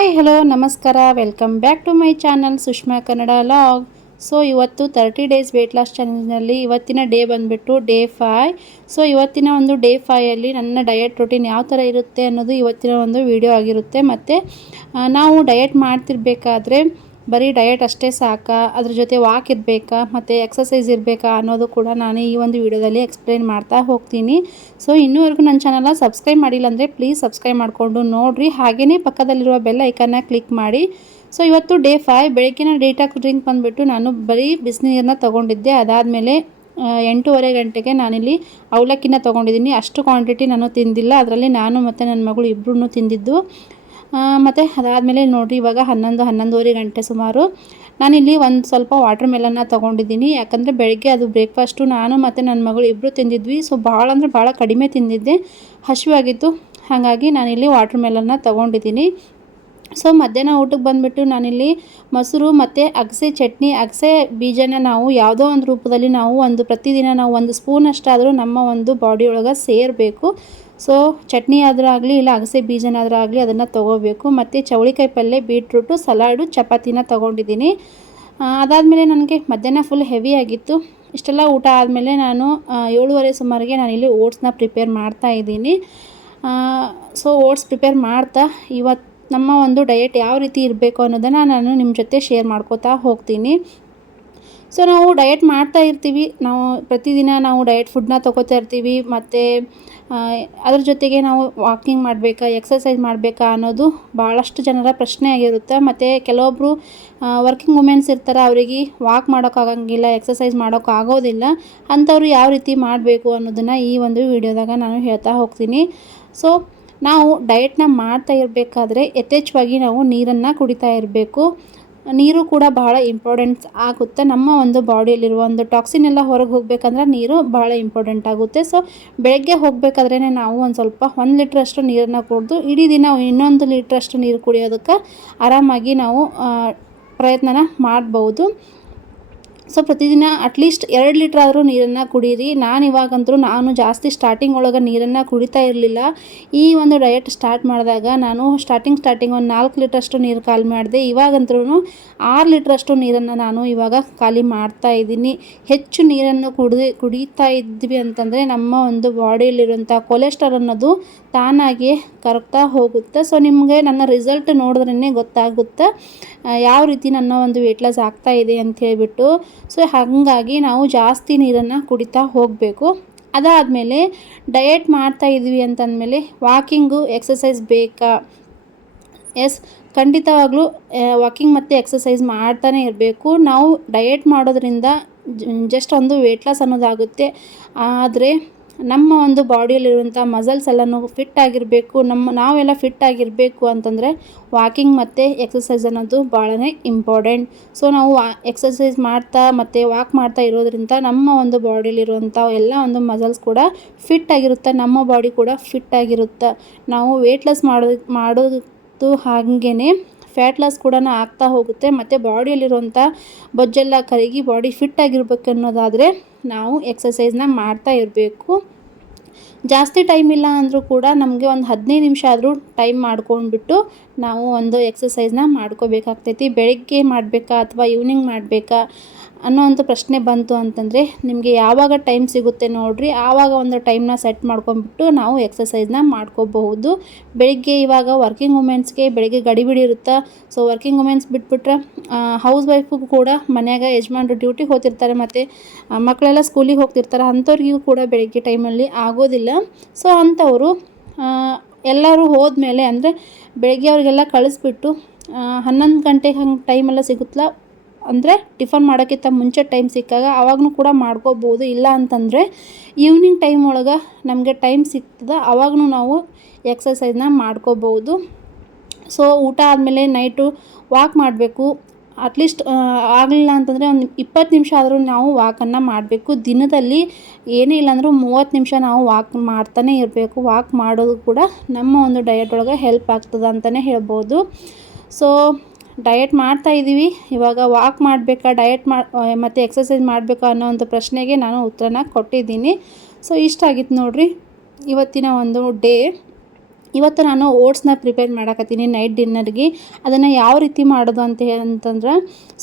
Hi hello ನಮಸ್ಕಾರ. Welcome back to my channel Sushma Kannada vlog so ಇವತ್ತು thirty days weight loss ಚಾನಲ್ನಲ್ಲಿ ಇವತ್ತಿನ day ಬಂದುಬಿಟ್ಟು day five so ಇವತ್ತಿನ ಒಂದು ಡೇ ಫೈಯಲ್ಲಿ ನನ್ನ ಡಯಟ್ ರೊಟೀನ್ ಯಾವ ಥರ ಇರುತ್ತೆ ಅನ್ನೋದು ಇವತ್ತಿನ ಒಂದು ವಿಡಿಯೋ ಆಗಿರುತ್ತೆ. ಮತ್ತು ನಾವು ಡಯಟ್ ಮಾಡ್ತಿರ್ಬೇಕಾದ್ರೆ ಬರೀ ಡಯಟ್ ಅಷ್ಟೇ ಸಾಕಾ? ಅದ್ರ ಜೊತೆ ವಾಕ್ ಇರಬೇಕಾ? ಮತ್ತು ಎಕ್ಸಸೈಸ್ ಇರಬೇಕಾ ಅನ್ನೋದು ಕೂಡ ನಾನು ಈ ಒಂದು ವಿಡಿಯೋದಲ್ಲಿ ಎಕ್ಸ್ಪ್ಲೈನ್ ಮಾಡ್ತಾ ಹೋಗ್ತೀನಿ. ಸೊ ಇನ್ನೂವರೆಗೂ ನನ್ನ ಚಾನಲ್ನ ಸಬ್ಸ್ಕ್ರೈಬ್ ಮಾಡಿಲ್ಲ ಅಂದರೆ ಪ್ಲೀಸ್ ಸಬ್ಸ್ಕ್ರೈಬ್ ಮಾಡಿಕೊಂಡು ನೋಡಿರಿ. ಹಾಗೆಯೇ ಪಕ್ಕದಲ್ಲಿರುವ ಬೆಲ್ ಐಕನ್ನ ಕ್ಲಿಕ್ ಮಾಡಿ. ಸೊ ಇವತ್ತು ಡೇ ಫೈ ಬೆಳಗ್ಗಿನ ಡೇಟಾಕ್ ಡ್ರಿಂಕ್ ಬಂದುಬಿಟ್ಟು ನಾನು ಬರೀ ಬಿಸಿನೀರನ್ನ ತೊಗೊಂಡಿದ್ದೆ. ಅದಾದಮೇಲೆ ಎಂಟೂವರೆ ಗಂಟೆಗೆ ನಾನಿಲ್ಲಿ ಅವಲಕ್ಕಿನ ತೊಗೊಂಡಿದ್ದೀನಿ. ಅಷ್ಟು ಕ್ವಾಂಟಿಟಿ ನಾನು ತಿಂದಿಲ್ಲ. ಅದರಲ್ಲಿ ನಾನು ಮತ್ತು ನನ್ನ ಮಗಳು ಇಬ್ಬರೂ ತಿಂದಿದ್ದು. ಮತ್ತು ಅದಾದಮೇಲೆ ನೋಡಿರಿ, ಇವಾಗ ಹನ್ನೊಂದು, ಹನ್ನೊಂದುವರೆ ಗಂಟೆ ಸುಮಾರು. ನಾನಿಲ್ಲಿ ಒಂದು ಸ್ವಲ್ಪ ವಾಟರ್ ಮೆಲನ್ನ ತೊಗೊಂಡಿದ್ದೀನಿ. ಯಾಕಂದರೆ ಬೆಳಗ್ಗೆ ಅದು ಬ್ರೇಕ್ಫಾಸ್ಟು ನಾನು ಮತ್ತು ನನ್ನ ಮಗಳು ಇಬ್ಬರು ತಿಂದಿದ್ವಿ. ಸೊ ಭಾಳ ಅಂದರೆ ಭಾಳ ಕಡಿಮೆ ತಿಂದಿದ್ದೆ. ಹಸಿವಾಗಿತ್ತು ಹಾಗಾಗಿ ನಾನಿಲ್ಲಿ ವಾಟರ್ ಮೆಲನ್ನ ತೊಗೊಂಡಿದ್ದೀನಿ. ಸೊ ಮಧ್ಯಾಹ್ನ ಊಟಕ್ಕೆ ಬಂದುಬಿಟ್ಟು ನಾನಿಲ್ಲಿ ಮೊಸರು ಮತ್ತು ಅಗಸೆ ಚಟ್ನಿ, ಅಗಸೆ ಬೀಜನ ನಾವು ಯಾವುದೋ ಒಂದು ರೂಪದಲ್ಲಿ ನಾವು ಒಂದು ಪ್ರತಿದಿನ ನಾವು ಒಂದು ಸ್ಪೂನ್ ಅಷ್ಟಾದರೂ ನಮ್ಮ ಒಂದು ಬಾಡಿ ಒಳಗೆ ಸೇರಬೇಕು. ಸೊ ಚಟ್ನಿ ಆದರೂ ಆಗಲಿ, ಇಲ್ಲ ಅಗಸೆ ಬೀಜನಾದರೂ ಆಗಲಿ ಅದನ್ನು ತೊಗೋಬೇಕು. ಮತ್ತು ಚೌಳಿಕಾಯಿ ಪಲ್ಯ ಬೀಟ್ರೂಟು, ಸಲಾಡು, ಚಪಾತಿನ ತೊಗೊಂಡಿದ್ದೀನಿ. ಅದಾದಮೇಲೆ ನನಗೆ ಮಧ್ಯಾಹ್ನ ಫುಲ್ ಹೆವಿ ಆಗಿತ್ತು. ಇಷ್ಟೆಲ್ಲ ಊಟ ಆದಮೇಲೆ ನಾನು ಏಳುವರೆ ಸುಮಾರಿಗೆ ನಾನಿಲ್ಲಿ ಓಟ್ಸ್ನ ಪ್ರಿಪೇರ್ ಮಾಡ್ತಾ ಇದ್ದೀನಿ. ಸೊ ಓಟ್ಸ್ ಪ್ರಿಪೇರ್ ಮಾಡ್ತಾ ಇವತ್ತು ನಮ್ಮ ಒಂದು ಡಯಟ್ ಯಾವ ರೀತಿ ಇರಬೇಕು ಅನ್ನೋದನ್ನು ನಾನು ನಿಮ್ಮ ಜೊತೆ ಶೇರ್ ಮಾಡ್ಕೋತಾ ಹೋಗ್ತೀನಿ. ಸೊ ನಾವು ಡಯಟ್ ಮಾಡ್ತಾ ಇರ್ತೀವಿ. ನಾವು ಪ್ರತಿದಿನ ನಾವು ಡಯಟ್ ಫುಡ್ನ ತೊಗೋತಾ ಇರ್ತೀವಿ. ಮತ್ತು ಅದ್ರ ಜೊತೆಗೆ ನಾವು ವಾಕಿಂಗ್ ಮಾಡಬೇಕಾ ಎಕ್ಸಸೈಸ್ ಮಾಡಬೇಕಾ ಅನ್ನೋದು ಭಾಳಷ್ಟು ಜನರ ಪ್ರಶ್ನೆ ಆಗಿರುತ್ತೆ. ಮತ್ತು ಕೆಲವೊಬ್ಬರು ವರ್ಕಿಂಗ್ ವುಮೆನ್ಸ್ ಇರ್ತಾರೆ. ಅವರಿಗೆ ವಾಕ್ ಮಾಡೋಕ್ಕಾಗಂಗಿಲ್ಲ ಎಕ್ಸಸೈಸ್ ಮಾಡೋಕ್ಕಾಗೋದಿಲ್ಲ ಅಂಥವ್ರು ಯಾವ ರೀತಿ ಮಾಡಬೇಕು ಅನ್ನೋದನ್ನು ಈ ಒಂದು ವಿಡಿಯೋದಾಗ ನಾನು ಹೇಳ್ತಾ ಹೋಗ್ತೀನಿ. ಸೊ ನಾವು ಡಯಟ್ನ ಮಾಡ್ತಾ ಇರಬೇಕಾದ್ರೆ ಯಥೇಚ್ಛವಾಗಿ ನಾವು ನೀರನ್ನು ಕುಡಿತಾ ಇರಬೇಕು. ನೀರು ಕೂಡ ಬಹಳ ಇಂಪಾರ್ಟೆಂಟ್ಸ್ ಆಗುತ್ತೆ. ನಮ್ಮ ಒಂದು ಬಾಡಿಯಲ್ಲಿರುವ ಒಂದು ಟಾಕ್ಸಿನ್ ಎಲ್ಲ ಹೊರಗೆ ಹೋಗಬೇಕಂದ್ರೆ ನೀರು ಬಹಳ ಇಂಪಾರ್ಟೆಂಟ್ ಆಗುತ್ತೆ. ಸೊ ಬೆಳಗ್ಗೆ ಹೋಗಬೇಕಾದ್ರೇ ನಾವು ಒಂದು ಸ್ವಲ್ಪ ಒಂದು ಲೀಟ್ರಷ್ಟು ನೀರನ್ನು ಕುಡಿದು ಇಡೀ ದಿನ ಇನ್ನೊಂದು ಲೀಟ್ರಷ್ಟು ನೀರು ಕುಡಿಯೋದಕ್ಕೆ ಆರಾಮಾಗಿ ನಾವು ಪ್ರಯತ್ನನ ಮಾಡ್ಬೋದು. ಸೊ ಪ್ರತಿದಿನ ಅಟ್ಲೀಸ್ಟ್ ಎರಡು ಲೀಟ್ರ್ ಆದರೂ ನೀರನ್ನು ಕುಡೀರಿ. ನಾನು ಇವಾಗಂತೂ ನಾನು ಜಾಸ್ತಿ ಸ್ಟಾರ್ಟಿಂಗ್ ಒಳಗೆ ನೀರನ್ನು ಕುಡಿತಾ ಇರಲಿಲ್ಲ. ಈ ಒಂದು ಡಯಟ್ ಸ್ಟಾರ್ಟ್ ಮಾಡಿದಾಗ ನಾನು ಸ್ಟಾರ್ಟಿಂಗ್ ಸ್ಟಾರ್ಟಿಂಗ್ ಒಂದು ನಾಲ್ಕು ಲೀಟ್ರಷ್ಟು ನೀರು ಖಾಲಿ ಮಾಡಿದೆ. ಇವಾಗಂತೂ ಆರು ಲೀಟ್ರಷ್ಟು ನೀರನ್ನು ನಾನು ಇವಾಗ ಖಾಲಿ ಮಾಡ್ತಾ ಇದ್ದೀನಿ. ಹೆಚ್ಚು ನೀರನ್ನು ಕುಡಿ ಕುಡಿತಾ ಇದ್ವಿ ಅಂತಂದರೆ ನಮ್ಮ ಒಂದು ಬಾಡಿಯಲ್ಲಿರುವಂಥ ಕೊಲೆಸ್ಟ್ರಾಲ್ ಅನ್ನೋದು ತಾನಾಗಿಯೇ ಕರಗ್ತಾ ಹೋಗುತ್ತೆ. ಸೊ ನಿಮಗೆ ನನ್ನ ರಿಸಲ್ಟ್ ನೋಡಿದ್ರೇ ಗೊತ್ತಾಗುತ್ತೆ. ಯಾವ ರೀತಿ ನನ್ನ ಒಂದು ವೆಯ್ಟ್ ಲಾಸ್ ಆಗ್ತಾ ಇದೆ ಅಂತ ಹೇಳಿಬಿಟ್ಟು ಸೊ ಹಾಗಾಗಿ ನಾವು ಜಾಸ್ತಿ ನೀರನ್ನು ಕುಡಿತಾ ಹೋಗಬೇಕು. ಅದಾದಮೇಲೆ ಡಯೆಟ್ ಮಾಡ್ತಾ ಇದ್ವಿ ಅಂತಂದಮೇಲೆ ವಾಕಿಂಗು ಎಕ್ಸಸೈಸ್ ಬೇಕಾ? ಎಸ್ ಖಂಡಿತವಾಗ್ಲೂ ವಾಕಿಂಗ್ ಮತ್ತು ಎಕ್ಸಸೈಸ್ ಮಾಡ್ತಾನೆ ಇರಬೇಕು. ನಾವು ಡಯೆಟ್ ಮಾಡೋದ್ರಿಂದ ಜಸ್ಟ್ ಒಂದು ವೆಯ್ಟ್ ಲಾಸ್ ಅನ್ನೋದಾಗುತ್ತೆ. ಆದರೆ ನಮ್ಮ ಒಂದು ಬಾಡಿಯಲ್ಲಿರುವಂಥ ಮಸಲ್ಸ್ ಎಲ್ಲನೂ ಫಿಟ್ ಆಗಿರಬೇಕು, ನಮ್ಮ ನಾವೆಲ್ಲ ಫಿಟ್ ಆಗಿರಬೇಕು ಅಂತಂದರೆ ವಾಕಿಂಗ್ ಮತ್ತು ಎಕ್ಸಸೈಸ್ ಅನ್ನೋದು ಭಾಳ ಇಂಪಾರ್ಟೆಂಟ್ ಸೊ ನಾವು ಎಕ್ಸಸೈಸ್ ಮಾಡ್ತಾ ಮತ್ತು ವಾಕ್ ಮಾಡ್ತಾ ಇರೋದ್ರಿಂದ ನಮ್ಮ ಒಂದು ಬಾಡಿಯಲ್ಲಿರುವಂಥ ಎಲ್ಲ ಒಂದು ಮಸಲ್ಸ್ ಕೂಡ ಫಿಟ್ ಆಗಿರುತ್ತೆ, ನಮ್ಮ ಬಾಡಿ ಕೂಡ ಫಿಟ್ ಆಗಿರುತ್ತೆ. ನಾವು ವೆಯ್ಟ್ ಲಾಸ್ ಮಾಡೋದು ಮಾಡೋದು ಹಾಗೇ ಫ್ಯಾಟ್ ಲಾಸ್ ಕೂಡ ಆಗ್ತಾ ಹೋಗುತ್ತೆ. ಮತ್ತು ಬಾಡಿಯಲ್ಲಿರುವಂಥ ಬೊಜ್ಜೆಲ್ಲ ಕರಗಿ ಬಾಡಿ ಫಿಟ್ ಆಗಿರ್ಬೇಕು ಅನ್ನೋದಾದರೆ ನಾವು ಎಕ್ಸಸೈಸ್ನ ಮಾಡ್ತಾ ಇರಬೇಕು. ಜಾಸ್ತಿ ಟೈಮ್ ಇಲ್ಲ ಅಂದರೂ ಕೂಡ ನಮಗೆ ಒಂದು ಹದಿನೈದು ನಿಮಿಷ ಆದರೂ ಟೈಮ್ ಮಾಡ್ಕೊಂಡ್ಬಿಟ್ಟು ನಾವು ಒಂದು ಎಕ್ಸಸೈಸ್ನ ಮಾಡ್ಕೋಬೇಕಾಗ್ತೈತಿ. ಬೆಳಗ್ಗೆ ಮಾಡಬೇಕಾ ಅಥವಾ ಈವ್ನಿಂಗ್ ಮಾಡಬೇಕಾ? ಅನ್ನೋ ಒಂದು ಪ್ರಶ್ನೆ ಬಂತು ಅಂತಂದರೆ ನಿಮಗೆ ಯಾವಾಗ ಟೈಮ್ ಸಿಗುತ್ತೆ ನೋಡಿರಿ, ಆವಾಗ ಒಂದು ಟೈಮ್ನ ಸೆಟ್ ಮಾಡ್ಕೊಂಡ್ಬಿಟ್ಟು ನಾವು ಎಕ್ಸಸೈಸ್ನ ಮಾಡ್ಕೋಬಹುದು. ಬೆಳಿಗ್ಗೆ ಇವಾಗ ವರ್ಕಿಂಗ್ ವುಮೆನ್ಸ್ಗೆ ಬೆಳಿಗ್ಗೆ ಗಡಿಬಿಡಿ ಇರುತ್ತೆ? ಸೊ ವರ್ಕಿಂಗ್ ವುಮೆನ್ಸ್ ಬಿಟ್ಬಿಟ್ರೆ ಹೌಸ್ ವೈಫಿಗೂ ಕೂಡ ಮನೆಯಾಗ ಯಜಮಾನ್ರು ಡ್ಯೂಟಿಗೆ ಹೋಗ್ತಿರ್ತಾರೆ ಮತ್ತು ಮಕ್ಕಳೆಲ್ಲ ಸ್ಕೂಲಿಗೆ ಹೋಗ್ತಿರ್ತಾರೆ, ಅಂಥವ್ರಿಗೂ ಕೂಡ ಬೆಳಿಗ್ಗೆ ಟೈಮಲ್ಲಿ ಆಗೋದಿಲ್ಲ. ಸೊ ಅಂಥವರು ಎಲ್ಲರೂ ಹೋದ್ಮೇಲೆ ಅಂದರೆ ಬೆಳಗ್ಗೆ ಅವರಿಗೆಲ್ಲ ಕಳಿಸ್ಬಿಟ್ಟು ಹನ್ನೊಂದು ಗಂಟೆಗೆ ಹಂಗೆ ಟೈಮೆಲ್ಲ ಸಿಗುತ್ತಲ್ಲ ಅಂದರೆ ಟಿಫನ್ ಮಾಡೋಕ್ಕಿಂತ ಮುಂಚೆ ಟೈಮ್ ಸಿಕ್ಕಾಗ ಅವಾಗೂ ಕೂಡ ಮಾಡ್ಕೋಬೋದು. ಇಲ್ಲ ಅಂತಂದರೆ ಈವ್ನಿಂಗ್ ಟೈಮ್ ಒಳಗೆ ನಮಗೆ ಟೈಮ್ ಸಿಗ್ತದೆ ಅವಾಗೂ ನಾವು ಎಕ್ಸಸೈಸ್ನ ಮಾಡ್ಕೋಬೋದು. ಸೊ ಊಟ ಆದಮೇಲೆ ನೈಟು ವಾಕ್ ಮಾಡಬೇಕು. ಅಟ್ಲೀಸ್ಟ್ ಆಗಲಿಲ್ಲ ಅಂತಂದರೆ ಒಂದು ಇಪ್ಪತ್ತು ನಿಮಿಷ ಆದರೂ ನಾವು ವಾಕನ್ನು ಮಾಡಬೇಕು. ದಿನದಲ್ಲಿ ಏನೇ ಇಲ್ಲ ಅಂದರೂ ಮೂವತ್ತು ನಿಮಿಷ ನಾವು ವಾಕ್ ಮಾಡ್ತಾನೆ ಇರಬೇಕು. ವಾಕ್ ಮಾಡೋದು ಕೂಡ ನಮ್ಮ ಒಂದು ಡಯಟ್ ಒಳಗೆ ಹೆಲ್ಪ್ ಆಗ್ತದೆ ಅಂತಲೇ ಹೇಳ್ಬೋದು. ಸೊ ಡಯಟ್ ಮಾಡ್ತಾ ಇದ್ದೀವಿ ಇವಾಗ ವಾಕ್ ಮಾಡಬೇಕಾ ಡಯಟ್ ಮಾಡಿ ಮತ್ತು ಎಕ್ಸಸೈಸ್ ಮಾಡಬೇಕಾ ಅನ್ನೋ ಒಂದು ಪ್ರಶ್ನೆಗೆ ನಾನು ಉತ್ತರನ ಕೊಟ್ಟಿದ್ದೀನಿ. ಸೊ ಇಷ್ಟ ಆಗಿತ್ತು ನೋಡ್ರಿ. ಇವತ್ತಿನ ಒಂದು ಡೇ ಇವತ್ತು ನಾನು ಓಟ್ಸ್ನ ಪ್ರಿಪೇರ್ ಮಾಡಕತ್ತೀನಿ ನೈಟ್ ಡಿನ್ನರ್ಗೆ ಅದನ್ನು ಯಾವ ರೀತಿ ಮಾಡೋದು ಅಂತ ಅಂತಂದ್ರೆ,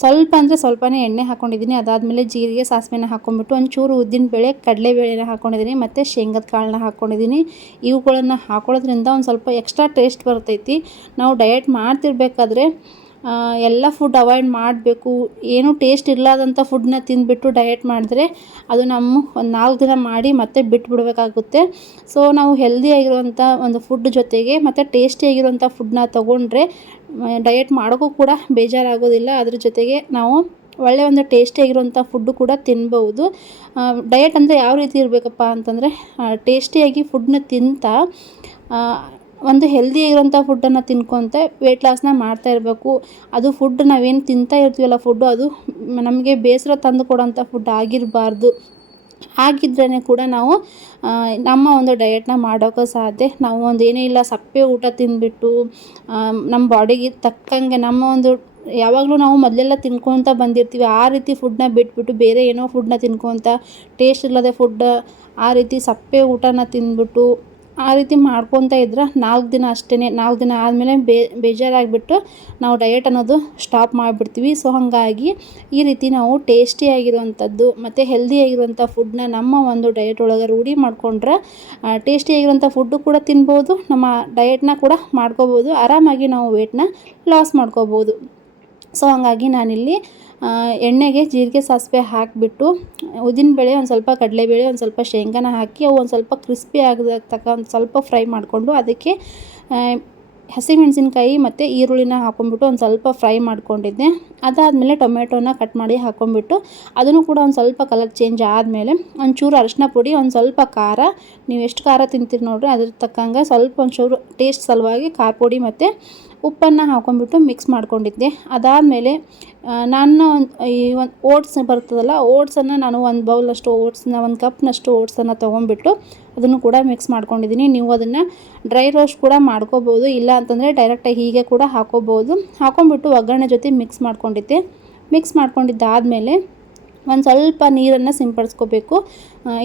ಸ್ವಲ್ಪ ಅಂದರೆ ಸ್ವಲ್ಪನೇ ಎಣ್ಣೆ ಹಾಕ್ಕೊಂಡಿದ್ದೀನಿ ಅದಾದಮೇಲೆ ಜೀರಿಗೆ, ಸಾಸಿವೆನ ಹಾಕ್ಕೊಂಡ್ಬಿಟ್ಟು ಒಂಚೂರು ಉದ್ದಿನ ಬೇಳೆ ಕಡಲೆಬೇಳೆನ ಹಾಕ್ಕೊಂಡಿದ್ದೀನಿ ಮತ್ತು ಶೇಂಗದ ಕಾಳನ್ನ ಹಾಕ್ಕೊಂಡಿದ್ದೀನಿ ಇವುಗಳನ್ನು ಹಾಕೊಳ್ಳೋದ್ರಿಂದ ಒಂದು ಸ್ವಲ್ಪ ಎಕ್ಸ್ಟ್ರಾ ಟೇಸ್ಟ್ ಬರ್ತೈತಿ. ನಾವು ಡಯಟ್ ಮಾಡ್ತಿರ್ಬೇಕಾದ್ರೆ ಎಲ್ಲ ಫುಡ್ ಅವಾಯ್ಡ್ ಮಾಡಬೇಕು. ಏನೂ ಟೇಸ್ಟ್ ಇರಲಾರ್ದಂಥ ಫುಡ್ನ ತಿಂದುಬಿಟ್ಟು ಡಯಟ್ ಮಾಡಿದ್ರೆ ಅದು ನಮ್ಮ ಒಂದು ನಾಲ್ಕು ದಿನ ಮಾಡಿ ಮತ್ತೆ ಬಿಟ್ಬಿಡಬೇಕಾಗುತ್ತೆ. ಸೊ ನಾವು ಹೆಲ್ದಿಯಾಗಿರುವಂಥ ಒಂದು ಫುಡ್ ಜೊತೆಗೆ ಮತ್ತು ಟೇಸ್ಟಿಯಾಗಿರುವಂಥ ಫುಡ್ನ ತೊಗೊಂಡ್ರೆ ಡಯಟ್ ಮಾಡೋಕ್ಕೂ ಕೂಡ ಬೇಜಾರಾಗೋದಿಲ್ಲ. ಅದ್ರ ಜೊತೆಗೆ ನಾವು ಒಳ್ಳೆಯ ಒಂದು ಟೇಸ್ಟಿಯಾಗಿರುವಂಥ ಫುಡ್ಡು ಕೂಡ ತಿನ್ಬೋದು. ಡಯಟ್ ಅಂದರೆ ಯಾವ ರೀತಿ ಇರಬೇಕಪ್ಪ ಅಂತಂದರೆ ಟೇಸ್ಟಿಯಾಗಿ ಫುಡ್ನ ತಿಂತ ಒಂದು ಹೆಲ್ದಿ ಆಗಿರೋಂಥ ಫುಡ್ಡನ್ನು ತಿನ್ಕೊತ ವೆಯ್ಟ್ ಲಾಸ್ನ ಮಾಡ್ತಾ ಇರಬೇಕು. ಅದು ಫುಡ್ ನಾವೇನು ತಿಂತಾ ಇರ್ತೀವಲ್ಲ ಫುಡ್ಡು ಅದು ನಮಗೆ ಬೇಸರ ತಂದು ಕೊಡೋಂಥ ಫುಡ್ ಆಗಿರಬಾರ್ದು. ಹಾಗಿದ್ರೇ ಕೂಡ ನಾವು ನಮ್ಮ ಒಂದು ಡಯೆಟ್ನ ಮಾಡೋಕ್ಕೆ ಸಾಧ್ಯ. ನಾವು ಒಂದು ಏನೇ ಇಲ್ಲ ಸಪ್ಪೆ ಊಟ ತಿಂದುಬಿಟ್ಟು ನಮ್ಮ ಬಾಡಿಗೆ ತಕ್ಕಂಗೆ ನಮ್ಮ ಒಂದು ಯಾವಾಗಲೂ ನಾವು ಮೊದಲೆಲ್ಲ ತಿನ್ಕೊತ ಬಂದಿರ್ತೀವಿ. ಆ ರೀತಿ ಫುಡ್ನ ಬಿಟ್ಬಿಟ್ಟು ಬೇರೆ ಏನೋ ಫುಡ್ನ ತಿನ್ಕೊತ ಟೇಸ್ಟ್ ಇಲ್ಲದೆ ಫುಡ್ ಆ ರೀತಿ ಸಪ್ಪೆ ಊಟನ ತಿಂದ್ಬಿಟ್ಟು ಆ ರೀತಿ ಮಾಡ್ಕೊತ ಇದ್ರೆ ನಾಲ್ಕು ದಿನ ಅಷ್ಟೇ ನಾಲ್ಕು ದಿನ ಆದಮೇಲೆ ಬೇಜಾರಾಗಿಬಿಟ್ಟು ನಾವು ಡಯಟ್ ಅನ್ನೋದು ಸ್ಟಾಪ್ ಮಾಡಿಬಿಡ್ತೀವಿ. ಸೊ ಹಾಗಾಗಿ ಈ ರೀತಿ ನಾವು ಟೇಸ್ಟಿಯಾಗಿರುವಂಥದ್ದು ಮತ್ತು ಹೆಲ್ದಿಯಾಗಿರುವಂಥ ಫುಡ್ನ ನಮ್ಮ ಒಂದು ಡಯಟ್ ಒಳಗೆ ರೂಢಿ ಮಾಡಿಕೊಂಡ್ರೆ ಟೇಸ್ಟಿಯಾಗಿರುವಂಥ ಫುಡ್ಡು ಕೂಡ ತಿನ್ಬೋದು, ನಮ್ಮ ಡಯಟ್ನ ಕೂಡ ಮಾಡ್ಕೋಬೋದು, ಆರಾಮಾಗಿ ನಾವು ವೇಟ್ನ ಲಾಸ್ ಮಾಡ್ಕೋಬೋದು. ಸೊ ಹಾಗಾಗಿ ನಾನಿಲ್ಲಿ ಎಣ್ಣೆಗೆ ಜೀರಿಗೆ ಸಾಸಿವೆ ಹಾಕಿಬಿಟ್ಟು ಉದ್ದಿನಬೇಳೆ ಒಂದು ಸ್ವಲ್ಪ ಕಡಲೆಬೇಳೆ, ಒಂದು ಸ್ವಲ್ಪ ಶೇಂಗಾನ ಹಾಕಿ ಅವು ಒಂದು ಸ್ವಲ್ಪ ಕ್ರಿಸ್ಪಿ ಆಗದ ತಕ್ಕ ಒಂದು ಸ್ವಲ್ಪ ಫ್ರೈ ಮಾಡಿಕೊಂಡು ಅದಕ್ಕೆ ಹಸಿಮೆಣಸಿನ್ಕಾಯಿ ಮತ್ತು ಈರುಳ್ಳಿನ ಹಾಕೊಂಡ್ಬಿಟ್ಟು ಒಂದು ಸ್ವಲ್ಪ ಫ್ರೈ ಮಾಡ್ಕೊಂಡಿದ್ದೆ. ಅದಾದಮೇಲೆ ಟೊಮೆಟೊನ ಕಟ್ ಮಾಡಿ ಹಾಕೊಂಡ್ಬಿಟ್ಟು ಅದನ್ನು ಕೂಡ ಒಂದು ಸ್ವಲ್ಪ ಕಲರ್ ಚೇಂಜ್ ಆದಮೇಲೆ ಒಂಚೂರು ಅರಿಶಿನ ಪುಡಿ, ಒಂದು ಸ್ವಲ್ಪ ಖಾರ. ನೀವು ಎಷ್ಟು ಖಾರ ತಿಂತೀರಿ ನೋಡ್ರಿ, ಅದ್ರ ತಕ್ಕಂಗೆ ಸ್ವಲ್ಪ ಒಂಚೂರು ಟೇಸ್ಟ್ ಸಲುವಾಗಿ ಖಾರ ಪುಡಿ ಮತ್ತು ಉಪ್ಪನ್ನು ಹಾಕೊಂಡ್ಬಿಟ್ಟು ಮಿಕ್ಸ್ ಮಾಡ್ಕೊಂಡಿದ್ದೆ. ಅದಾದಮೇಲೆ ನಾನು ಈ ಒಂದು ಓಟ್ಸ್ ಬರ್ತದಲ್ಲ ಓಟ್ಸನ್ನು ನಾನು ಒಂದು ಬೌಲಷ್ಟು ಓಟ್ಸನ್ನ ಒಂದು ಕಪ್ನಷ್ಟು ಓಟ್ಸನ್ನು ತೊಗೊಂಬಿಟ್ಟು ಅದನ್ನು ಕೂಡ ಮಿಕ್ಸ್ ಮಾಡ್ಕೊಂಡಿದ್ದೀನಿ. ನೀವು ಅದನ್ನು ಡ್ರೈ ರೋಸ್ಟ್ ಕೂಡ ಮಾಡ್ಕೋಬೋದು. ಇಲ್ಲ ಅಂತಂದರೆ ಡೈರೆಕ್ಟಾಗಿ ಹೀಗೆ ಕೂಡ ಹಾಕೋಬೋದು. ಹಾಕೊಂಡ್ಬಿಟ್ಟು ಒಗ್ಗರಣೆ ಜೊತೆ ಮಿಕ್ಸ್ ಮಾಡ್ಕೊಂಡಿದ್ದೆ. ಮಿಕ್ಸ್ ಮಾಡ್ಕೊಂಡಿದ್ದಾದಮೇಲೆ ಒಂದು ಸ್ವಲ್ಪ ನೀರನ್ನು ಸಿಂಪಡಿಸ್ಕೋಬೇಕು.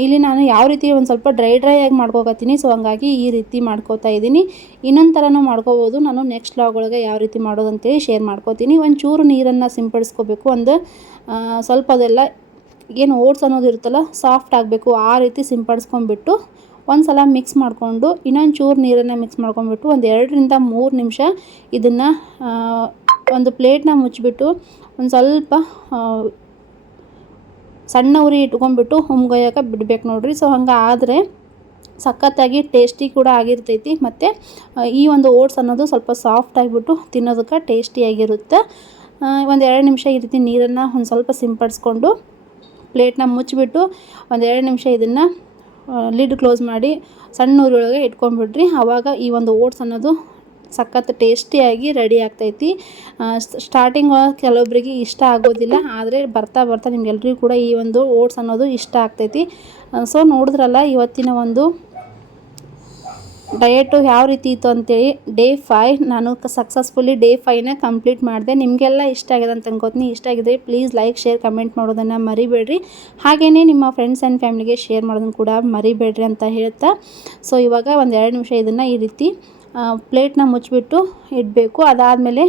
ಇಲ್ಲಿ ನಾನು ಯಾವ ರೀತಿ ಒಂದು ಸ್ವಲ್ಪ ಡ್ರೈ ಡ್ರೈ ಆಗಿ ಮಾಡ್ಕೋಗತ್ತೀನಿ ಸೊ ಹಂಗಾಗಿ ಈ ರೀತಿ ಮಾಡ್ಕೋತಾ ಇದ್ದೀನಿ. ಇನ್ನೊಂದು ಥರನೂ ಮಾಡ್ಕೋಬೋದು. ನಾನು ನೆಕ್ಸ್ಟ್ ಲಾಗ್ ಒಳಗೆ ಯಾವ ರೀತಿ ಮಾಡೋದು ಅಂತೇಳಿ ಶೇರ್ ಮಾಡ್ಕೋತೀನಿ. ಒಂದು ಚೂರು ನೀರನ್ನು ಸಿಂಪಡಿಸ್ಕೋಬೇಕು. ಒಂದು ಸ್ವಲ್ಪ ಅದೆಲ್ಲ ಏನು ಓಟ್ಸ್ ಅನ್ನೋದು ಇರುತ್ತಲ್ಲ ಸಾಫ್ಟ್ ಆಗಬೇಕು, ಆ ರೀತಿ ಸಿಂಪಡಿಸ್ಕೊಂಡ್ಬಿಟ್ಟು ಒಂದು ಸಲ ಮಿಕ್ಸ್ ಮಾಡಿಕೊಂಡು ಇನ್ನೊಂದು ಚೂರು ನೀರನ್ನು ಮಿಕ್ಸ್ ಮಾಡ್ಕೊಂಡ್ಬಿಟ್ಟು ಒಂದು ಎರಡರಿಂದ ಮೂರು ನಿಮಿಷ ಇದನ್ನು ಒಂದು ಪ್ಲೇಟ್ನ ಮುಚ್ಚಿಬಿಟ್ಟು ಒಂದು ಸ್ವಲ್ಪ ಸಣ್ಣ ಉರಿ ಇಟ್ಕೊಂಡ್ಬಿಟ್ಟು ಹುಮ್ಗೊಯ್ಯಕ್ಕೆ ಬಿಡ್ಬೇಕು ನೋಡ್ರಿ. ಸೊ ಹಂಗೆ ಆದರೆ ಸಖತ್ತಾಗಿ ಟೇಸ್ಟಿ ಕೂಡ ಆಗಿರ್ತೈತಿ. ಮತ್ತು ಈ ಒಂದು ಓಟ್ಸ್ ಅನ್ನೋದು ಸ್ವಲ್ಪ ಸಾಫ್ಟ್ ಆಗಿಬಿಟ್ಟು ತಿನ್ನೋದಕ್ಕೆ ಟೇಸ್ಟಿಯಾಗಿರುತ್ತೆ ಒಂದು ಎರಡು ನಿಮಿಷ ಈ ರೀತಿ ನೀರನ್ನು ಒಂದು ಸ್ವಲ್ಪ ಸಿಂಪಡಿಸ್ಕೊಂಡು ಪ್ಲೇಟ್ನ ಮುಚ್ಚಿಬಿಟ್ಟು ಒಂದು ಎರಡು ನಿಮಿಷ ಇದನ್ನು ಲಿಡ್ ಕ್ಲೋಸ್ ಮಾಡಿ ಸಣ್ಣ ಊರೊಳಗೆ ಇಟ್ಕೊಂಡ್ಬಿಡ್ರಿ. ಆವಾಗ ಈ ಒಂದು ಓಟ್ಸ್ ಅನ್ನೋದು ಸಖತ್ ಟೇಸ್ಟಿಯಾಗಿ ರೆಡಿ ಆಗ್ತೈತಿ. ಸ್ಟಾರ್ಟಿಂಗ್ ಕೆಲವೊಬ್ಬರಿಗೆ ಇಷ್ಟ ಆಗೋದಿಲ್ಲ, ಆದರೆ ಬರ್ತಾ ಬರ್ತಾ ನಿಮ್ಗೆಲ್ರಿಗೂ ಕೂಡ ಈ ಒಂದು ಓಟ್ಸ್ ಅನ್ನೋದು ಇಷ್ಟ ಆಗ್ತೈತಿ. ಸೊ ನೋಡಿದ್ರಲ್ಲ, ಇವತ್ತಿನ ಒಂದು ಡಯಟು ಯಾವ ರೀತಿ ಇತ್ತು ಅಂತೇಳಿ ಡೇ ಫೈ ನಾನು ಸಕ್ಸಸ್ಫುಲಿ ಡೇ ಫೈನ ಕಂಪ್ಲೀಟ್ ಮಾಡಿದೆ. ನಿಮಗೆಲ್ಲ ಇಷ್ಟ ಆಗಿದೆ ಅಂತ ಅನ್ಕೋತೀನಿ. ಇಷ್ಟ ಆಗಿದೆ ಪ್ಲೀಸ್ ಲೈಕ್ ಶೇರ್ ಕಮೆಂಟ್ ಮಾಡೋದನ್ನು ಮರಿಬೇಡ್ರಿ. ಹಾಗೆಯೇ ನಿಮ್ಮ ಫ್ರೆಂಡ್ಸ್ ಆ್ಯಂಡ್ ಫ್ಯಾಮಿಲಿಗೆ ಶೇರ್ ಮಾಡೋದನ್ನು ಕೂಡ ಮರಿಬೇಡ್ರಿ ಅಂತ ಹೇಳ್ತಾ. ಸೊ ಇವಾಗ ಒಂದು ಎರಡು ನಿಮಿಷ ಇದನ್ನು ಈ ರೀತಿ ಪ್ಲೇಟ್ನ ಮುಚ್ಚಿಬಿಟ್ಟು ಇಡಬೇಕು. ಅದಾದಮೇಲೆ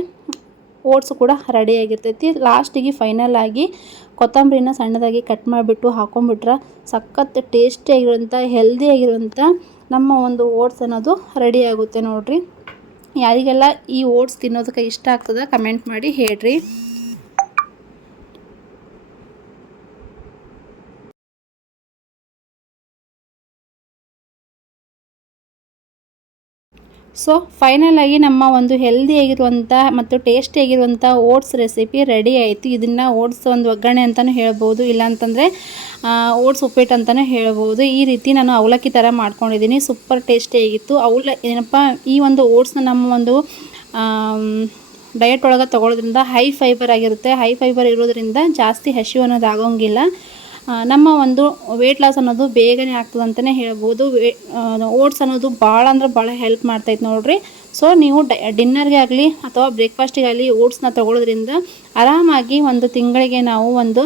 ಓಟ್ಸ್ ಕೂಡ ರೆಡಿಯಾಗಿರ್ತೈತಿ ಲಾಸ್ಟಿಗೆ ಫೈನಲ್ ಆಗಿ ಕೊತ್ತಂಬರಿನ ಸಣ್ಣದಾಗಿ ಕಟ್ ಮಾಡಿಬಿಟ್ಟು ಹಾಕೊಂಡ್ಬಿಟ್ರೆ ಸಖತ್ ಹೆಲ್ದಿ ಹೆಲ್ದಿಯಾಗಿರೋಂಥ ನಮ್ಮ ಒಂದು ಓಟ್ಸ್ ಅನ್ನೋದು ರೆಡಿ ಆಗುತ್ತೆ ನೋಡಿರಿ. ಯಾರಿಗೆಲ್ಲ ಈ ಓಟ್ಸ್ ತಿನ್ನೋದಕ್ಕೆ ಇಷ್ಟ ಆಗ್ತದೆ ಕಮೆಂಟ್ ಮಾಡಿ ಹೇಳ್ರಿ. ಸೊ ಫೈನಲ್ ಆಗಿ ನಮ್ಮ ಒಂದು ಹೆಲ್ದಿ ಆಗಿರುವಂಥ ಮತ್ತು ಟೇಸ್ಟಿಯಾಗಿರುವಂಥ ಓಟ್ಸ್ ರೆಸಿಪಿ ರೆಡಿ ಆಯಿತು. ಇದನ್ನು ಓಟ್ಸ್ ಒಂದು ಒಗ್ಗರಣೆ ಅಂತಲೂ ಹೇಳ್ಬೋದು ಇಲ್ಲಾಂತಂದರೆ ಓಟ್ಸ್ ಉಪ್ಪಿಟ್ಟು ಅಂತಲೂ ಹೇಳ್ಬೋದು. ಈ ರೀತಿ ನಾನು ಅವಲಕ್ಕಿ ಥರ ಮಾಡ್ಕೊಂಡಿದ್ದೀನಿ. ಸೂಪರ್ ಟೇಸ್ಟಿಯಾಗಿತ್ತು ಅವಲ ಏನಪ್ಪ ಈ ಒಂದು ಓಟ್ಸ್ನ ನಮ್ಮ ಒಂದು ಡಯಟ್ ಒಳಗೆ ತೊಗೊಳೋದ್ರಿಂದ ಹೈ ಫೈಬರ್ ಆಗಿರುತ್ತೆ. ಹೈ ಫೈಬರ್ ಇರೋದ್ರಿಂದ ಜಾಸ್ತಿ ಹಸಿವು ಅನ್ನೋದು ಆಗೋಂಗಿಲ್ಲ. ಆ, ನಮ್ಮ ಒಂದು ವೆಯ್ಟ್ ಲಾಸ್ ಅನ್ನೋದು ಬೇಗನೆ ಆಗ್ತದೆ ಅಂತಲೇ ಹೇಳ್ಬೋದು. ವೇ ಓಟ್ಸ್ ಅನ್ನೋದು ಭಾಳ ಅಂದ್ರೆ ಭಾಳ ಹೆಲ್ಪ್ ಮಾಡ್ತೈತೆ ನೋಡ್ರಿ. ಸೊ ನೀವು ಡಿನ್ನರ್ಗೆ ಆಗಲಿ ಅಥವಾ ಬ್ರೇಕ್ಫಾಸ್ಟಿಗೆ ಆಗಲಿ ಓಟ್ಸ್ನ ತೊಗೊಳೋದ್ರಿಂದ ಆರಾಮಾಗಿ ಒಂದು ತಿಂಗಳಿಗೆ ನಾವು ಒಂದು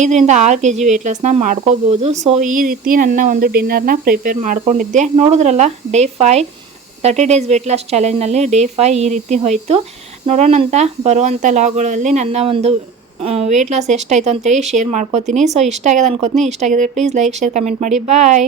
ಐದರಿಂದ ಆರು ಕೆ ಜಿ ವೆಯ್ಟ್ ಲಾಸ್ನ ಮಾಡ್ಕೋಬೋದು. ಸೊ ಈ ರೀತಿ ನನ್ನ ಒಂದು ಡಿನ್ನರ್ನ ಪ್ರಿಪೇರ್ ಮಾಡ್ಕೊಂಡಿದ್ದೆ. ನೋಡಿದ್ರಲ್ಲ day five thirty days weight loss ಚಾಲೆಂಜ್ನಲ್ಲಿ day five ಈ ರೀತಿ ಹೋಯಿತು. ನೋಡೋಣಂತ ಬರುವಂಥ ಲಾಗ್ಗಳಲ್ಲಿ ನನ್ನ ಒಂದು ವೇಟ್ ಲಾಸ್ ಎಷ್ಟಾಯಿತು ಅಂತೇಳಿ ಶೇರ್ ಮಾಡ್ಕೋತೀನಿ. ಸೊ ಇಷ್ಟ ಆಗಿದೆ ಅನ್ಕೋತೀನಿ. ಇಷ್ಟ ಆಗಿದ್ರೆ ಪ್ಲೀಸ್ ಲೈಕ್ ಶೇರ್ ಕಮೆಂಟ್ ಮಾಡಿ. ಬಾಯ್